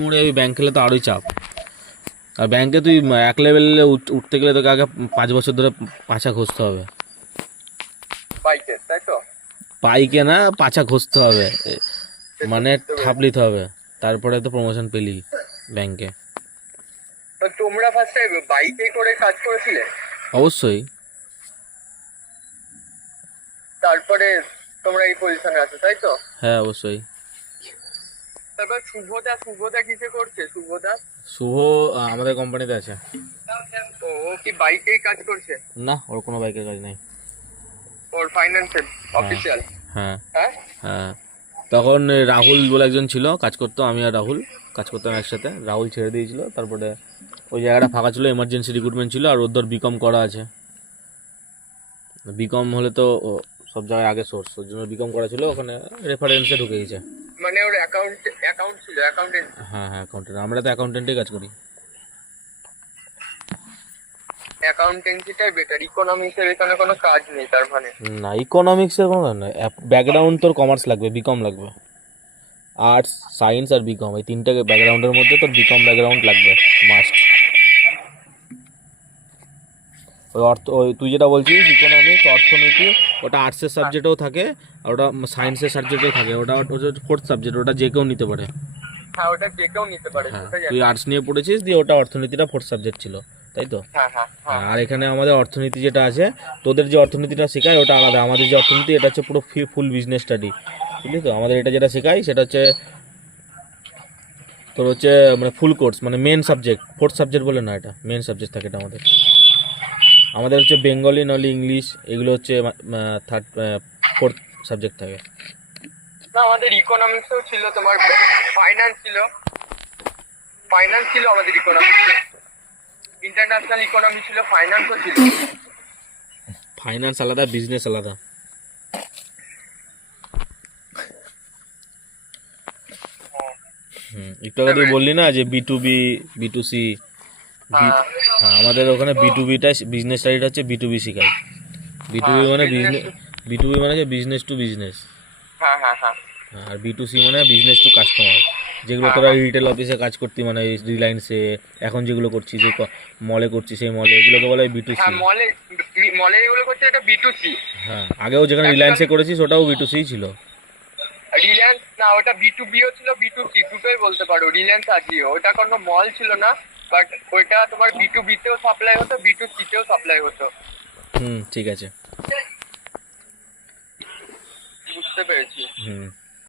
মোড়ে যাবি ব্যাংক খেলে তো আরোই চাপ। আর ব্যাংকে তুই এক লেভেলে উঠতে গেলে তোকে আগে 5 বছর ধরে পাছা ঘষতে হবে। বাইকে তাই তো? পাইকে না, পাছা ঘষতে হবে, মানে ঠাপ নিতে হবে, তারপরে তো প্রমোশন পেলি ব্যাংকে। তো তোমরা ফার্স্টে বাইকে করে কাজ করেছিলে, অবশ্যই। তারপরে তোমরা এই পজিশনে আছো তাই তো? হ্যাঁ অবশ্যই। তারপর শুভদা কিসে করছে? শুভদা শুভ আমাদের কোম্পানিতে আছে। ও কি বাইকেই কাজ করছে? না, ওর কোনো বাইকের কাজ নেই। ওর ফাইন্যান্সের অফিসিয়াল? হ্যাঁ হ্যাঁ হ্যাঁ। তখন রাহুল বলে একজন ছিল কাজ করতো, আমি আর রাহুল কাজ করতাম একসাথে। রাহুল ছেড়ে দিয়েছিল, তারপরে ওই জায়গাটা ফাঁকা ছিল, এমার্জেন্সি রিক্রুটমেন্ট ছিল, আর ওর বিকম করা আছে। বিকম হলে তো সব জায়গায় আগে সোর্স, ওর জন্য বিকম করা ছিল, ওখানে রেফারেন্সে ঢুকে গেছে। মানে ওর অ্যাকাউন্ট ছিল, অ্যাকাউন্টেন্ট? হ্যাঁ হ্যাঁ, অ্যাকাউন্টেন্ট। আমরা তো অ্যাকাউন্টেন্টেই কাজ করি। অ্যাকাউন্টেন্সিটাই বেটার, ইকোনমিক্সের এখানে কোনো কাজ নেই তার মানে? না, ইকোনমিক্সের কোনো না, ব্যাকগ্রাউন্ড তোর কমার্স লাগবে, বিকম লাগবে। আর্টস, সায়েন্স আর বিকম, এই তিনটে ব্যাকগ্রাউন্ডের মধ্যে তোর বিকম ব্যাকগ্রাউন্ড লাগবে, মাস্ট। ওই তুই যেটা বলছিস ইকোনমিক্স, অর্থনীতি, ওটা আর্টসের সাবজেক্টেও থাকে, আর ওটা সায়েন্সের সাবজেক্টেও থাকে। ওটা ফোর্থ সাবজেক্ট, ওটা যে কেউ নিতে পারে। হ্যাঁ ওটা যে কেউ নিতে পারে, হ্যাঁ, সেটা তুই জানি। আর্টস নিয়ে পড়েছিস, দিয়ে ওটা অর্থনীতিটা ফোর্থ সাবজেক্ট ছিল, তাই তো? হ্যাঁ হ্যাঁ হ্যাঁ। আর এখানে আমাদের অর্থনীতি যেটা আছে, তোদের যে অর্থনীতিটা শেখায় ওটা আলাদা। আমাদের যে অর্থনীতি, এটা হচ্ছে পুরো ফুল বিজনেস স্টাডি, বুঝলি তো? আমাদের এটা যেটা শেখায় সেটা হচ্ছে তোর হচ্ছে মানে ফুল কোর্স, মানে মেন সাবজেক্ট, ফোর্থ সাবজেক্ট বলে না, এটা মেন সাবজেক্ট থাকে। এটা আমাদের হচ্ছে বেঙ্গলি, নলি, ইংলিশ, এগুলো হচ্ছে ফোর্থ সাবজেক্ট থাকে। না আমাদের ইকোনমিক্সও ছিল, তোমার ফাইন্যান্স ছিল আমাদের ইকোনমিক্স, ইন্টারন্যাশনাল ইকোনমি ছিল, ফাইন্যান্সও ছিল। ফাইন্যান্স আলাদা, বিজনেস আলাদা। একটু আগে তুই বললি না যে B2B, B2C। হ্যাঁ আমাদের ওখানে B2Bটা বিজনেস স্টাডিটা হচ্ছে B2B শেখায়। B2B মানে বিজনেস, B2B মানে হচ্ছে বিজনেস টু বিজনেস। হ্যাঁ হ্যাঁ হ্যাঁ। আর B2C মানে বিজনেস টু কাস্টমার। যেগুলো তোরা রিটেল অফিসে কাজ করতি, মানে রিলায়েন্সে, এখন যেগুলো করছিস, যে মলে করছিস, সেই মলে, এগুলোকে বলা হয় B2C। হ্যাঁ মলে এগুলো করছে, এটা B2C। হ্যাঁ, আগেও যেখানে রিলায়েন্সে করেছিস ওটাও B2C ছিল। রিলায়েন্স না, ওটা B2Bও ছিল, B2C দুটোই বলতে পারো, রিলায়েন্স আর জিও। ওটা কোনো মল ছিল না, বাট ওইটা তোমার B2B তেও সাপ্লাই হতো, B2C তেও সাপ্লাই হতো। ঠিক আছে। বুঝতে পেরেছি।